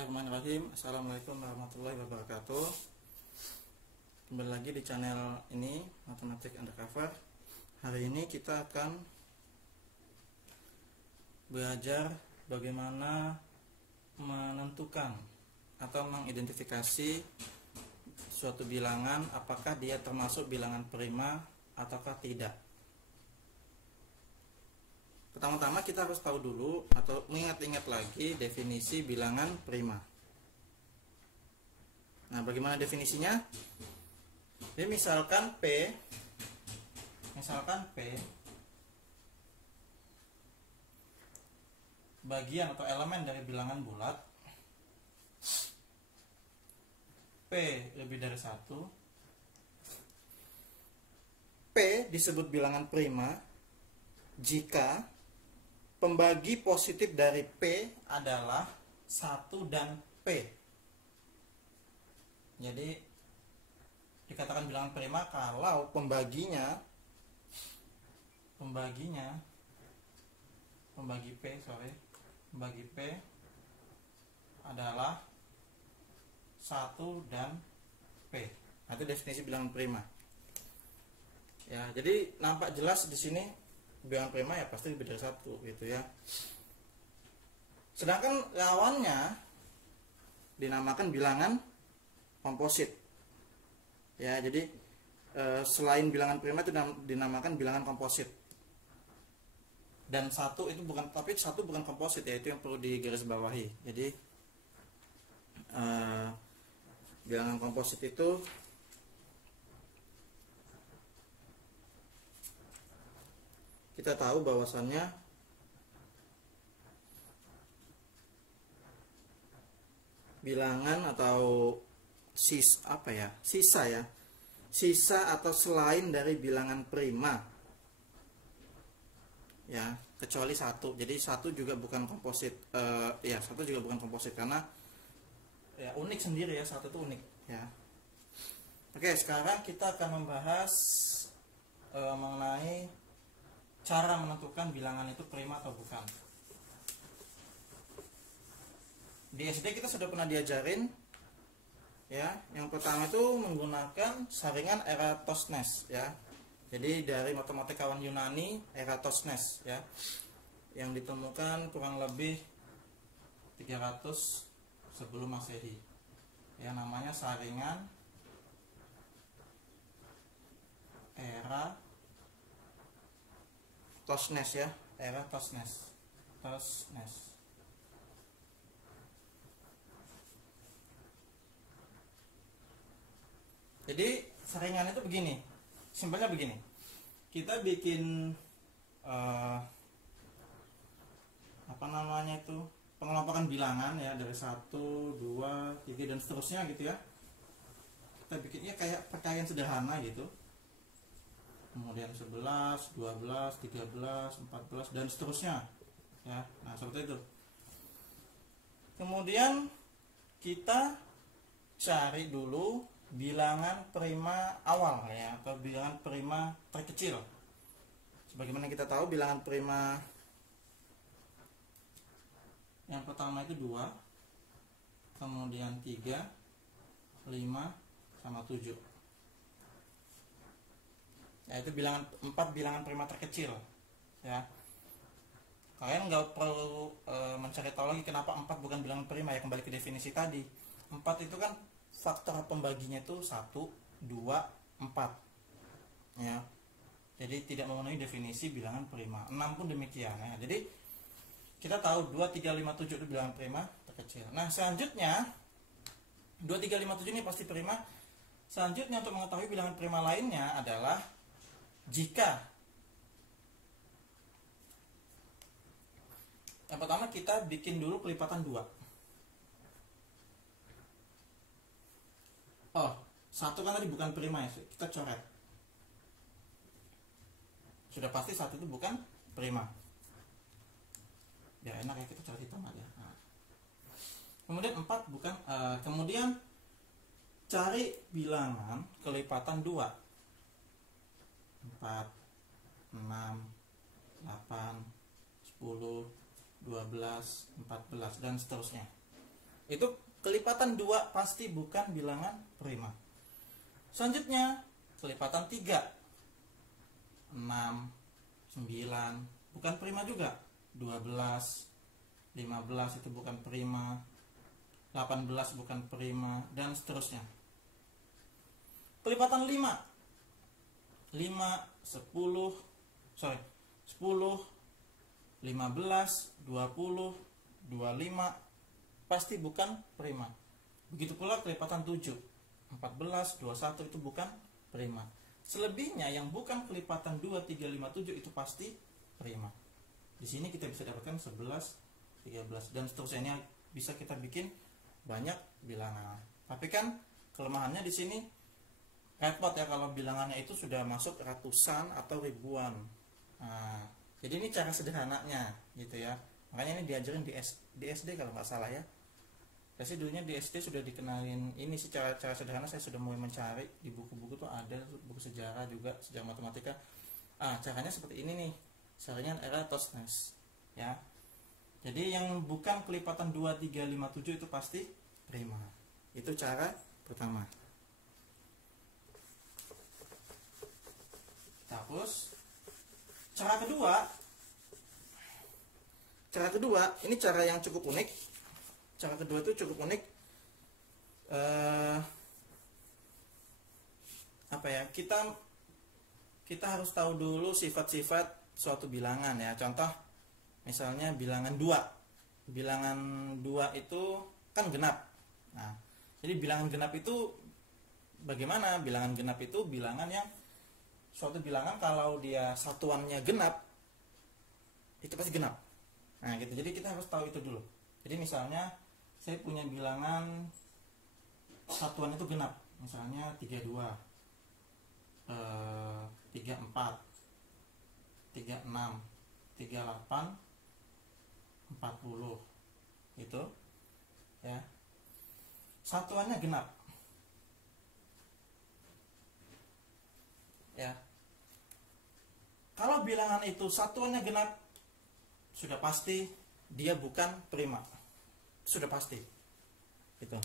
Bismillahirrahmanirrahim. Assalamualaikum warahmatullahi wabarakatuh. Kembali lagi di channel ini, Matematik Undercover. Hari ini kita akan belajar bagaimana menentukan atau mengidentifikasi suatu bilangan, apakah dia termasuk bilangan prima ataukah tidak. Pertama-tama kita harus tahu dulu atau mengingat-ingat lagi definisi bilangan prima. Nah, bagaimana definisinya? Jadi misalkan P bagian atau elemen dari bilangan bulat, P lebih dari 1. P disebut bilangan prima jika pembagi positif dari P adalah 1 dan P. Jadi dikatakan bilangan prima kalau pembagi P adalah 1 dan P. Nah, itu definisi bilangan prima. Ya, jadi nampak jelas di sini bilangan prima ya pasti lebih dari 1 gitu ya. Sedangkan lawannya dinamakan bilangan komposit. Ya, jadi selain bilangan prima itu dinamakan bilangan komposit. Dan 1 itu bukan, tapi 1 bukan komposit ya, itu yang perlu digarisbawahi. Jadi bilangan komposit itu kita tahu bahwasannya bilangan atau sisa atau selain dari bilangan prima ya, kecuali 1. Jadi 1 juga bukan komposit. 1 juga bukan komposit karena ya unik sendiri ya, 1 itu unik ya. Oke, sekarang kita akan membahas mengenai cara menentukan bilangan itu prima atau bukan. Di SD kita sudah pernah diajarin ya. Yang pertama itu menggunakan saringan Eratosthenes ya. Jadi dari matematikawan Yunani Eratosthenes ya, yang ditemukan kurang lebih 300 sebelum Masehi. Ya, namanya saringan Eratosthenes ya, Eratosthenes. Jadi saringan itu begini, simpelnya begini. Kita bikin pengelompokan bilangan ya, dari 1, 2, 3 dan seterusnya gitu ya. Kita bikinnya kayak perkalian sederhana gitu. Kemudian 11, 12, 13, 14 dan seterusnya ya. Nah, seperti itu. Kemudian kita cari dulu bilangan prima awal ya, atau bilangan prima terkecil. Sebagaimana kita tahu bilangan prima yang pertama itu 2, kemudian 3, 5 sama 7. Ya, itu bilangan 4 bilangan prima terkecil ya. Kalian nggak perlu mencari tahu lagi kenapa 4 bukan bilangan prima ya, kembali ke definisi tadi. 4 itu kan faktor pembaginya itu 1, 2, 4 ya. Jadi tidak memenuhi definisi bilangan prima. 6 pun demikian ya. Jadi kita tahu 2, 3, 5, 7 itu bilangan prima terkecil. Nah, selanjutnya 2, 3, 5, 7 ini pasti prima. Selanjutnya untuk mengetahui bilangan prima lainnya adalah jika yang pertama kita bikin dulu kelipatan 2. Oh, 1 kan tadi bukan prima ya, kita coret. Sudah pasti 1 itu bukan prima. Biar enak ya, kita coret hitam aja. Nah. Kemudian 4 bukan, kemudian cari bilangan kelipatan 2. 4, 6, 8, 10, 12, 14 dan seterusnya. Itu kelipatan 2 pasti bukan bilangan prima. Selanjutnya kelipatan 3, 6, 9 bukan prima juga. 12, 15 itu bukan prima. 18 bukan prima, dan seterusnya. Kelipatan 5, 10, 15, 20, 25 pasti bukan prima. Begitu pula kelipatan 7, 14, 21 itu bukan prima. Selebihnya yang bukan kelipatan 2, 3, 5, 7 itu pasti prima. Di sini kita bisa dapatkan 11, 13 dan seterusnya. Ini bisa kita bikin banyak bilangan. Tapi kan kelemahannya di sini repot ya kalau bilangannya itu sudah masuk ratusan atau ribuan. Nah, jadi ini cara sederhananya gitu ya. Makanya ini diajarin di SD kalau nggak salah ya. Saya sih dulunya di SD sudah dikenalin ini secara sederhana. Saya sudah mulai mencari di buku-buku tuh, ada buku sejarah juga, sejarah matematika. Caranya seperti ini nih, saringan Eratosthenes ya. Jadi yang bukan kelipatan 2, 3, 5, 7 itu pasti prima. Itu cara pertama. Terus cara kedua ini cara yang cukup unik. Cara kedua itu cukup unik. Kita harus tahu dulu sifat-sifat suatu bilangan ya. Contoh misalnya bilangan 2. Bilangan 2 itu kan genap. Nah, jadi bilangan genap itu bagaimana? Bilangan genap itu bilangan yang suatu bilangan kalau dia satuannya genap itu pasti genap. Nah, gitu. Jadi kita harus tahu itu dulu. Jadi misalnya saya punya bilangan satuan itu genap. Misalnya 32, 34, 36, 38, 40 itu ya, satuannya genap ya. Kalau bilangan itu satuannya genap, sudah pasti dia bukan prima, sudah pasti itu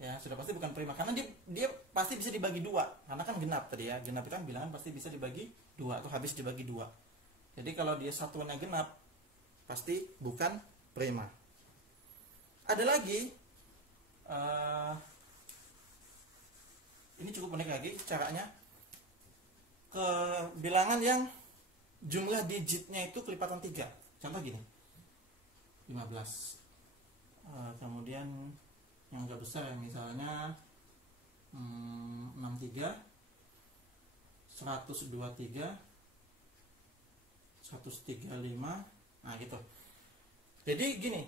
ya, sudah pasti bukan prima karena dia pasti bisa dibagi 2 karena kan genap tadi ya. Genap itu kan bilangan pasti bisa dibagi 2 atau habis dibagi 2. Jadi kalau dia satuannya genap pasti bukan prima. Ada lagi ini cukup unik lagi caranya, ke bilangan yang jumlah digitnya itu kelipatan 3. Contoh gini, 15, kemudian yang agak besar ya, misalnya 63, 123, 135, nah gitu. Jadi gini,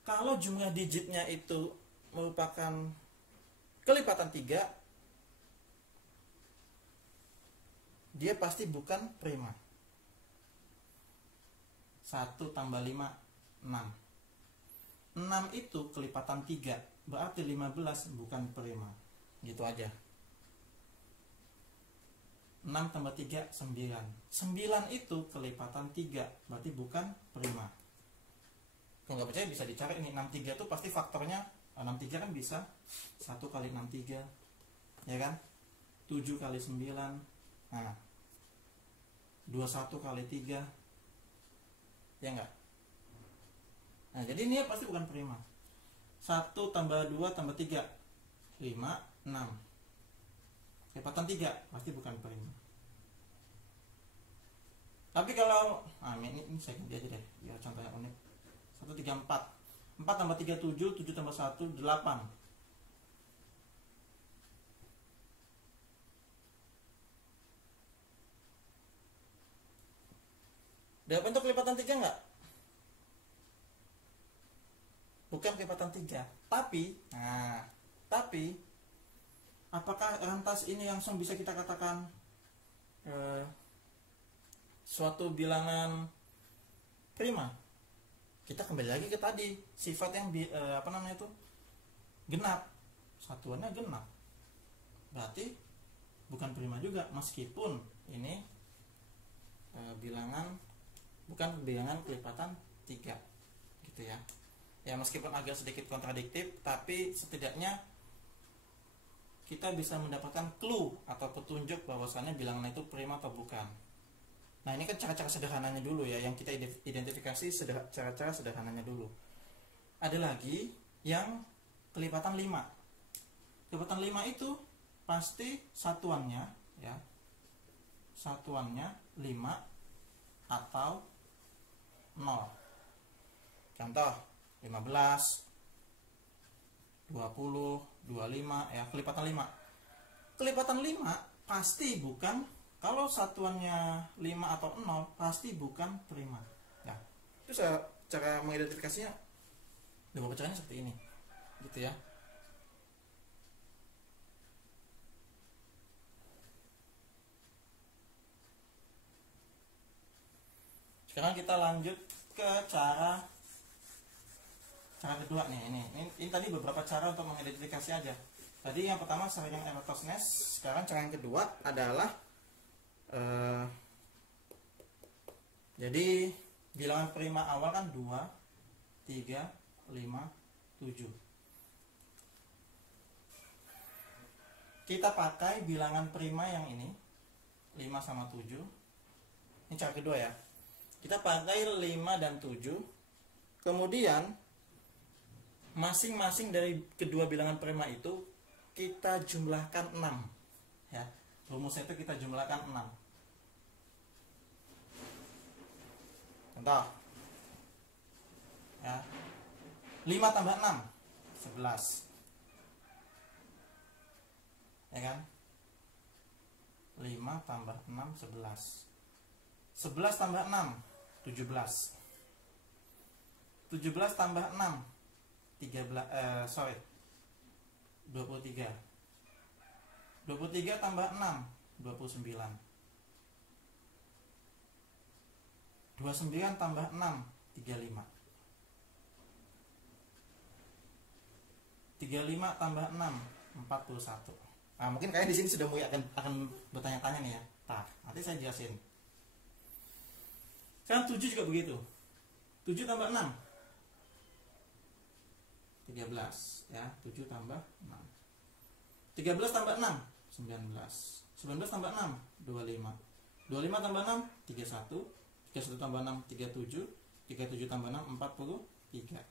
kalau jumlah digitnya itu merupakan kelipatan 3, dia pasti bukan prima. 1 tambah 5, 6. 6 itu kelipatan 3, berarti 15 bukan prima. Gitu aja. 6 tambah 3, 9. 9 itu kelipatan 3, berarti bukan prima. Kalau nggak percaya bisa dicari ini. 63 itu pasti faktornya 63 kan bisa 1 kali 63 ya kan, 7 kali 9, nah 21 kali 3 ya enggak. Nah jadi ini pasti bukan prima. 1 tambah 2 tambah 3, 5, 6, kelipatan 3 pasti bukan prima. Tapi kalau ini saya ganti aja deh biar contohnya unik. 1, 3, 4 tambah 3, 7 tambah 1, 8. Ada bentuk kelipatan 3 enggak? Bukan kelipatan 3. Tapi apakah lantas ini langsung bisa kita katakan suatu bilangan prima? Kita kembali lagi ke tadi, sifat yang genap, satuannya genap, berarti bukan prima juga, meskipun ini bukan bilangan kelipatan 3 gitu ya. Ya meskipun agak sedikit kontradiktif, tapi setidaknya kita bisa mendapatkan clue atau petunjuk bahwasannya bilangan itu prima atau bukan. Nah ini kan cara-cara sederhananya dulu ya, yang kita identifikasi cara-cara sederhananya dulu. Ada lagi yang kelipatan 5. Kelipatan 5 itu pasti satuannya ya, satuannya 5 atau 0. Contoh 15, 20, 25 ya, kelipatan 5. Kelipatan 5 pasti bukan, kalau satuannya 5 atau 0 pasti bukan prima. Ya. Itu cara mengidentifikasinya dengan caranya seperti ini. Gitu ya. Sekarang kita lanjut ke cara kedua nih. Ini tadi beberapa cara untuk mengidentifikasi aja. Tadi yang pertama sering Eratosthenes. Sekarang cara yang kedua adalah jadi bilangan prima awal kan 2, 3, 5, 7. Kita pakai bilangan prima yang ini 5 sama 7. Ini cara kedua ya. Kita pakai 5 dan 7. Kemudian masing-masing dari kedua bilangan prima itu kita jumlahkan 6 ya. Rumusnya itu kita jumlahkan 6. Contoh ya, 5 tambah 6 11 ya kan, 5 tambah 6 11. 11 tambah 6 17. 17 tambah 6 23. 23 tambah 6 29. 29 tambah 6 35. 35 tambah 6 41. Nah, mungkin kalian di sini sudah mulai akan bertanya-tanya nih ya. Nah, nanti saya jelasin. Sekarang 7 juga begitu. 7 tambah 6 13 ya, 7 tambah 6. 13 tambah 6 19. 19 tambah 6 25. 25 tambah 6 31. 31 tambah 6 37. 37 tambah 6 43.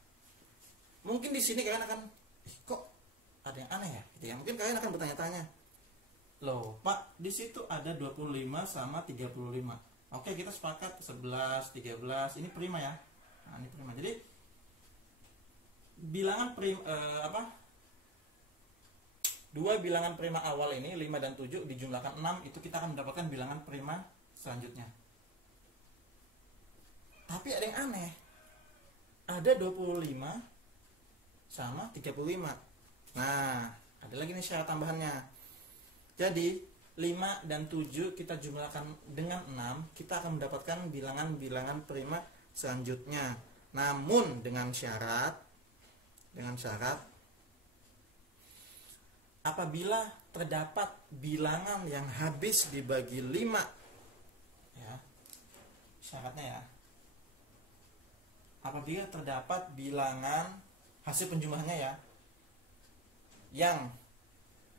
Mungkin di sini kalian akan kok ada yang aneh ya gitu ya. Mungkin kalian akan bertanya-tanya. Loh, Pak, di situ ada 25 sama 35. Oke, kita sepakat 11, 13 ini prima ya. Nah, ini prima. Jadi bilangan dua bilangan prima awal ini 5 dan 7 dijumlahkan 6, itu kita akan mendapatkan bilangan prima selanjutnya. Tapi ada yang aneh. Ada 25 sama 35. Nah, ada lagi nih syarat tambahannya. Jadi 5 dan 7 kita jumlahkan dengan 6, kita akan mendapatkan bilangan-bilangan prima selanjutnya. Namun dengan syarat apabila terdapat bilangan yang habis dibagi 5 ya. Syaratnya ya. Apabila terdapat bilangan hasil penjumlahannya ya yang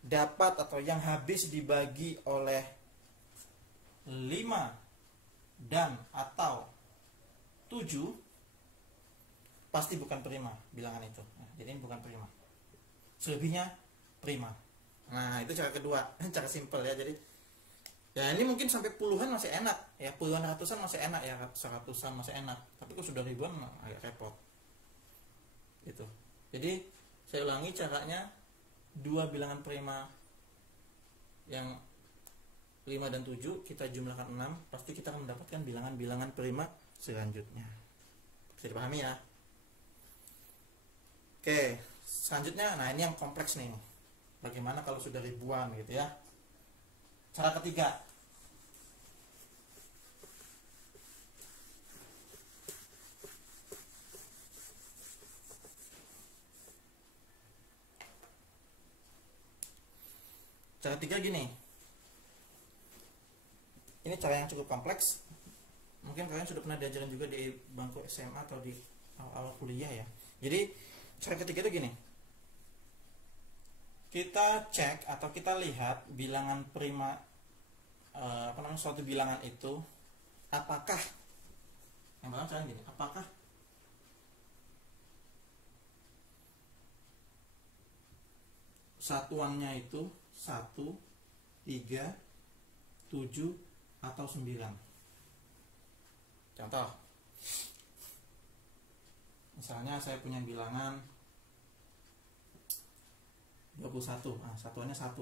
dapat atau yang habis dibagi oleh 5 dan atau 7, pasti bukan prima bilangan itu. Nah, jadi ini bukan prima. Selebihnya prima. Nah, itu cara kedua, cara simpel ya. Jadi ya ini mungkin sampai puluhan masih enak ya, puluhan ratusan masih enak ya, seratusan masih enak. Tapi kalau sudah ribuan agak repot. Gitu. Jadi saya ulangi caranya, dua bilangan prima yang 5 dan 7 kita jumlahkan 6, pasti kita akan mendapatkan bilangan-bilangan prima selanjutnya. Bisa dipahami ya? Oke, selanjutnya, nah ini yang kompleks nih. Bagaimana kalau sudah ribuan gitu ya? Cara ketiga. Cara ketiga gini. Ini cara yang cukup kompleks. Mungkin kalian sudah pernah diajarin juga di bangku SMA atau di awal kuliah ya. Jadi cara ketiga itu gini, kita cek atau kita lihat bilangan prima, suatu bilangan itu apakah, yang pertama cara gini, apakah satuannya itu 1, 3, 7 atau 9. Contoh, misalnya saya punya bilangan 21, satuannya 1,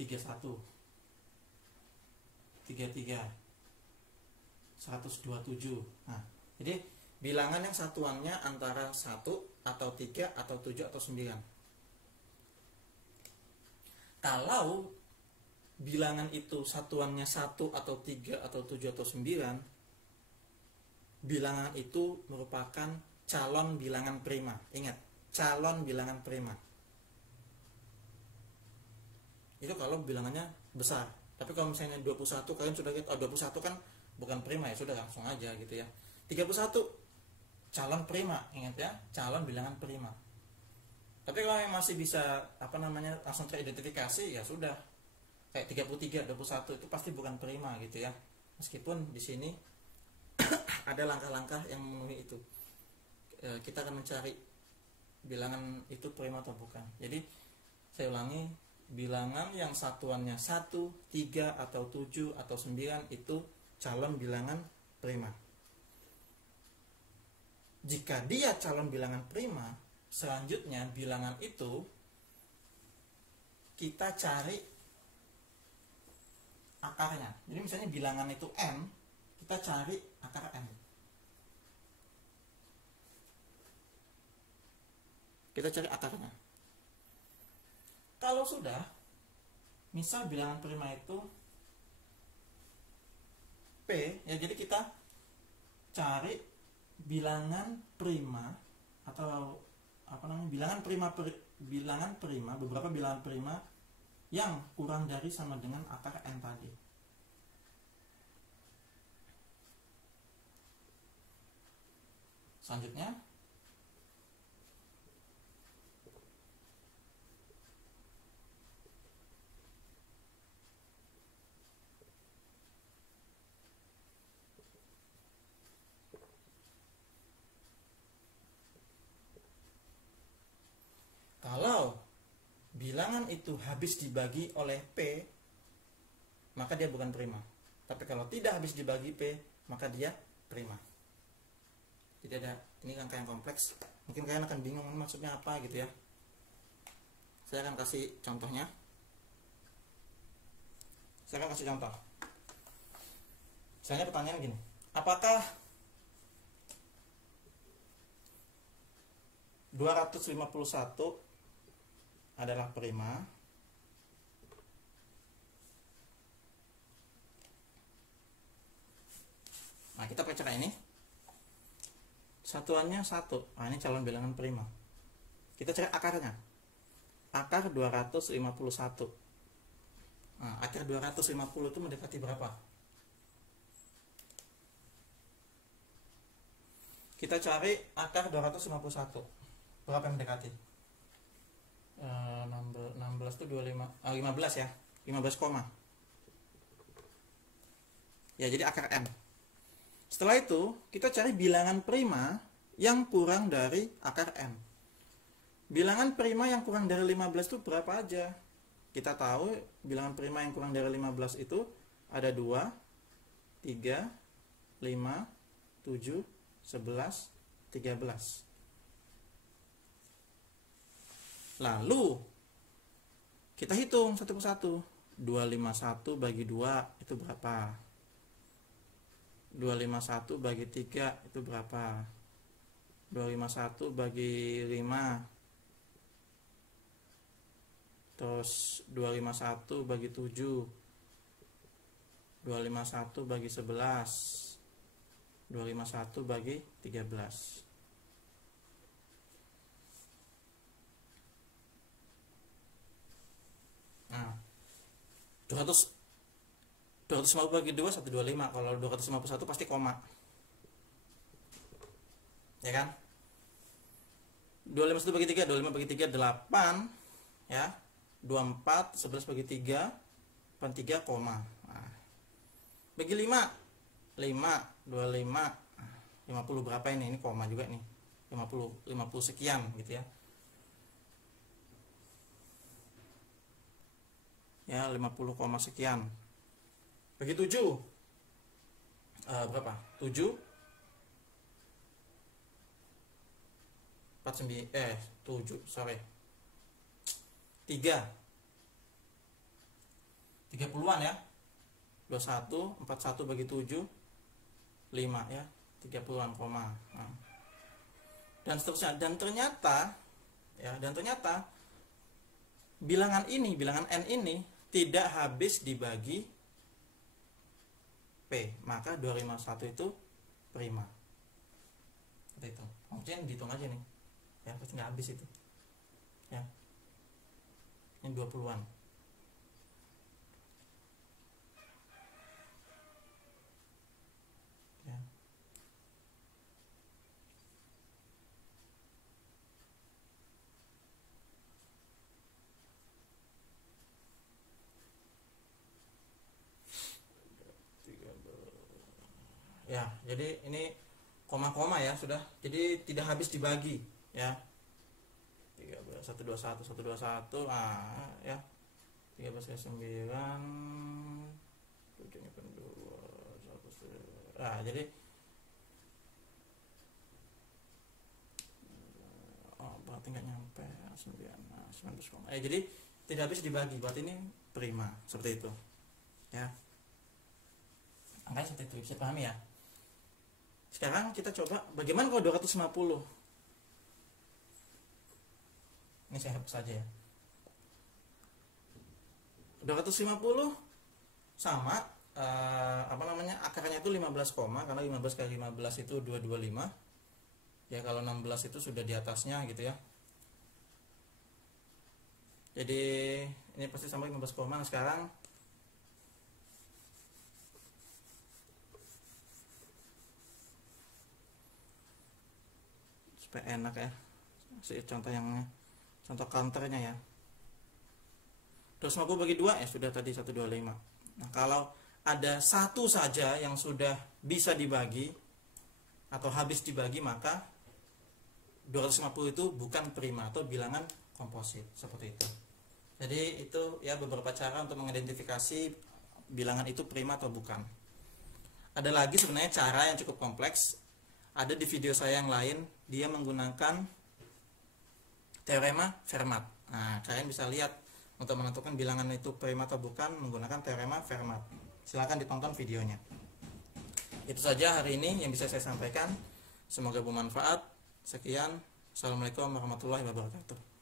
31, 33, 127. Jadi bilangan yang satuannya antara 1 atau 3 atau 7 atau 9. Kalau bilangan itu satuannya 1 atau 3 atau 7 atau 9, bilangan itu merupakan calon bilangan prima. Ingat, calon bilangan prima. Itu kalau bilangannya besar. Tapi kalau misalnya 21, kalian sudah lihat, 21 kan bukan prima ya, sudah langsung aja gitu ya. 31 calon prima, ingat ya, calon bilangan prima. Tapi kalau yang masih bisa langsung teridentifikasi, ya sudah. Kayak 33, 21 itu pasti bukan prima gitu ya. Meskipun di sini ada langkah-langkah yang memenuhi itu. Kita akan mencari bilangan itu prima atau bukan. Jadi saya ulangi, bilangan yang satuannya 1, 3 atau 7 atau 9 itu calon bilangan prima. Jika dia calon bilangan prima, selanjutnya bilangan itu kita cari akarnya. Jadi misalnya bilangan itu n, kita cari akar n. Kita cari akarnya. Kalau sudah, misal bilangan prima itu P, ya jadi kita cari bilangan prima atau bilangan prima, beberapa bilangan prima yang kurang dari sama dengan akar n tadi. Selanjutnya, kalau bilangan itu habis dibagi oleh P, maka dia bukan prima. Tapi kalau tidak habis dibagi P, maka dia prima. Jadi ada, ini angka yang kompleks. Mungkin kalian akan bingung maksudnya apa gitu ya. Saya akan kasih contohnya. Misalnya pertanyaan gini, apakah 251 adalah prima? Nah, kita pakai cara ini. Satuannya 1. Ini calon bilangan prima. Kita cari akarnya. Akar 251. Akar 250 itu mendekati berapa? Kita cari akar 251. Berapa yang mendekati? 16 itu 25, 15 ya. 15 koma. Ya, jadi akar n. Setelah itu, kita cari bilangan prima yang kurang dari akar n. Bilangan prima yang kurang dari 15 itu berapa aja? Kita tahu bilangan prima yang kurang dari 15 itu ada 2, 3, 5, 7, 11, 13. Lalu kita hitung satu persatu. 251 bagi 2 itu berapa? 251 bagi 3 itu berapa? 251 bagi 5. Terus 251 bagi 7. 251 bagi 11. 251 bagi 13. Nah, 250 bagi 2 125. Kalau 251 pasti koma. ya kan? 25 bagi 3, 25 bagi 3 8 ya. 24 11 bagi 3 83 koma. Nah, bagi 5 25 50 berapa ini? Ini koma juga nih. 50 sekian gitu ya. Ya, 50 koma sekian. Bagi 7 berapa? 7 49 7 sorry 3 30-an ya. 21 41 bagi 7 5 ya. 30-an koma. Nah. Dan seterusnya, dan ternyata bilangan n ini tidak habis dibagi P, maka 251 itu prima. Seperti itu. Mungkin dihitung aja nih. Ya, pasti nggak habis itu. Ya. Ini 20-an. Ya. Ya, jadi ini koma-koma ya sudah. Jadi tidak habis dibagi ya. 13 121 121 ya. 13 kali 9 7 kan 2 1. Jadi berarti nggak nyampe 19. Jadi tidak habis dibagi, berarti ini prima, seperti itu. Ya. Angkanya seperti itu, bisa pahami ya? Sekarang kita coba bagaimana kalau 250. Ini saya hapus saja ya. 250 sama akarnya itu 15 koma, karena 15 kali 15 itu 225. Ya, kalau 16 itu sudah di atasnya gitu ya. Jadi ini pasti sama 15 koma. Nah, sekarang supaya enak ya, contoh counternya ya. 250 bagi 2 ya sudah tadi 125. Nah, kalau ada satu saja yang sudah bisa dibagi atau habis dibagi, maka 250 itu bukan prima atau bilangan komposit, seperti itu. Jadi itu ya beberapa cara untuk mengidentifikasi bilangan itu prima atau bukan. Ada lagi sebenarnya cara yang cukup kompleks. Ada di video saya yang lain, dia menggunakan teorema Fermat. Nah, kalian bisa lihat untuk menentukan bilangan itu prima atau bukan menggunakan teorema Fermat. Silahkan ditonton videonya. Itu saja hari ini yang bisa saya sampaikan. Semoga bermanfaat. Sekian. Assalamualaikum warahmatullahi wabarakatuh.